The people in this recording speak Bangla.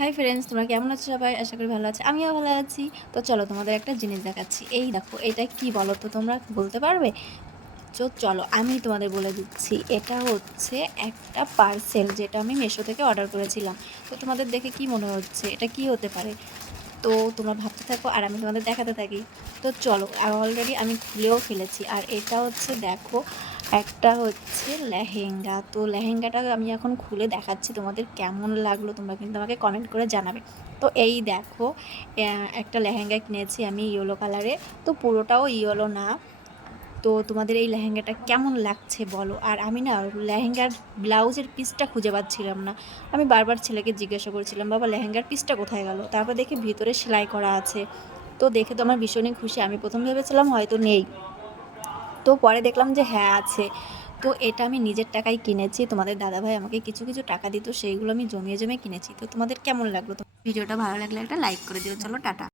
হাই ফ্রেন্ডস, তোমরা কেমন আছো? সবাই আশা করি ভালো আছে, আমিও ভালো আছি। তো চলো তোমাদের একটা জিনিস দেখাচ্ছি। এই দেখো, এটা কি বলো তো, তোমরা বলতে পারবে? তো চলো আমি তোমাদের বলে দিচ্ছি। এটা হচ্ছে একটা পার্সেল, যেটা আমি মিশো থেকে অর্ডার করেছিলাম। তো তোমাদের দেখে কি মনে হচ্ছে এটা কি হতে পারে? তো তোমরা ভাবতে থাকো আর আমি তোমাদের দেখাতে থাকি। তো চলো, অলরেডি আমি খুলেও ফেলেছি। আর এটা হচ্ছে দেখো, একটা হচ্ছে লেহেঙ্গা। তো লেহেঙ্গাটা আমি এখন খুলে দেখাচ্ছি, তোমাদের কেমন লাগলো তোমরা কিন্তু আমাকে কমেন্ট করে জানাবে। তো এই দেখো, একটা লেহেঙ্গা কিনেছি আমি ইয়েলো কালারে। তো পুরোটাও ইয়েলো না। তো তোমাদের এই লেহেঙ্গাটা কেমন লাগছে বলো। আর আমি না লেহেঙ্গার ব্লাউজের পিসটা খুঁজে পাচ্ছিলাম না। আমি বারবার ছেলেকে জিজ্ঞাসা করছিলাম, বাবা লেহেঙ্গার পিসটা কোথায় গেল? তারপর দেখি ভিতরে সেলাই করা আছে। তো দেখে তো আমার ভীষণই খুশি। আমি প্রথম ভেবেছিলাম হয়তো নেই, তো পরে দেখলাম যে হ্যাঁ আছে। তো এটা আমি নিজের টাকায় কিনেছি। তোমাদের দাদাভাই আমাকে কিছু কিছু টাকা দিত, সেইগুলো আমি জমিয়ে জমিয়ে কিনেছি। তো তোমাদের কেমন লাগলো? তো ভিডিওটা ভালো লাগলে একটা লাইক করে দিও। চলো টাটা।